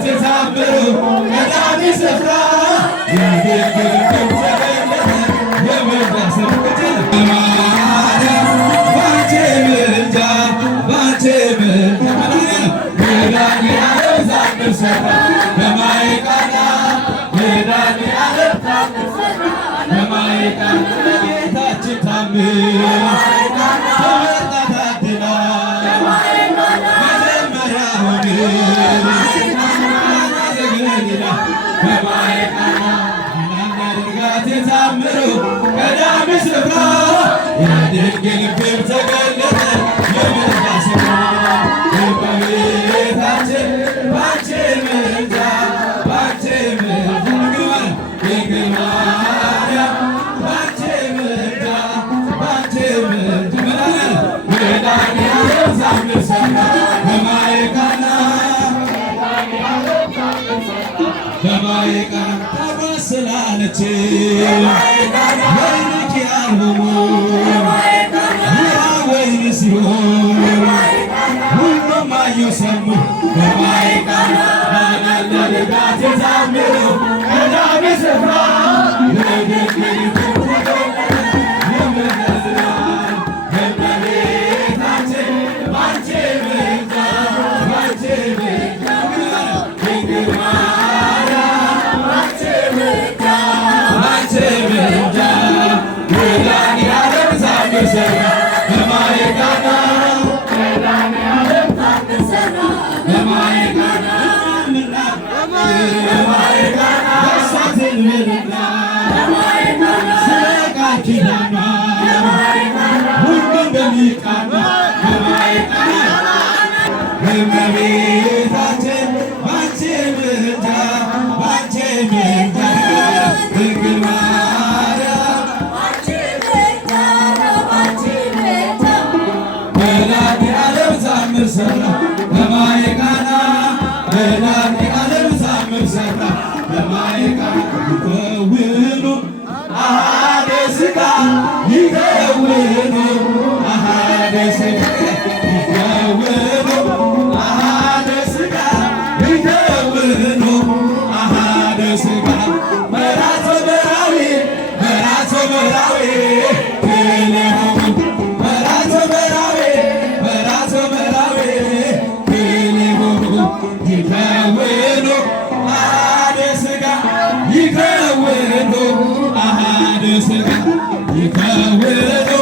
ያደረጋት የታምሩ ቀዳሚ ስፍራ የድንግል ክብር ተገለጠ የምልጃ ስርጭት በማርያም ባንቺ ምልጃ ባንቺ ምልጃ መድኃኒዓለም ታምር ሠራ በማየ ቃና መድኃኒዓለም ታምር ሠራ በማየ ቃና ለጌታችን ታምር የታምሩ ቀዳሚ ስፍራ የድንግል ክብር ተገለጠ የምልጃ ስፍራ እመቤታችን ባንቺ ምልጃ ባንቺ ምልጃ ድንግል ማርያም ባንቺ ምልጃ ባንቺ ምልጃ መድኃኒዓለም ታምር ሠራ በማየ ቃና በማየ ቃና ስላለች ወይንኪ አልቦሙ ወይን ሲሆን ሁሉም አዩ ሰሙ በማየ ቃና ያደረጋት የታምሩ ቀዳሚ ስፍራ የድንግል ክብር ተገለጠ የእመቤታችን ባንቺ ምልጃ ባንቺ ምልጃ ድንግል መድኃኒዓለም ታምር ሠራ በማየ ቃና መድኃኒዓለም ታምር ሠራ በማየ ቃና በማየ ቃና እሳትን ምርና በማየ ቃና ስለ ቃል ኪዳኗ ሁሉም በሚቃና በማየ ቃና እመቤታችን ባንቺ ምልጃ ባንቺ ምልጃ ድንግል መድኃኒዓለም ታምር ሠራ በማየ ቃና መድኃኒዓለም ታምር ሠራ በማየ ቃና ይከውኑ አሐደ ሥጋ ይከውኑ አሐደ ሥጋ ይከውኑ አሐደ ሥጋ ይከውኑ አሐደ ሥጋ መራቶ በራዊ መራቶ በራዊ ይከውኑ አሐደ ሥጋ ይከውኑ አሐደ ሥጋ ይከውኑ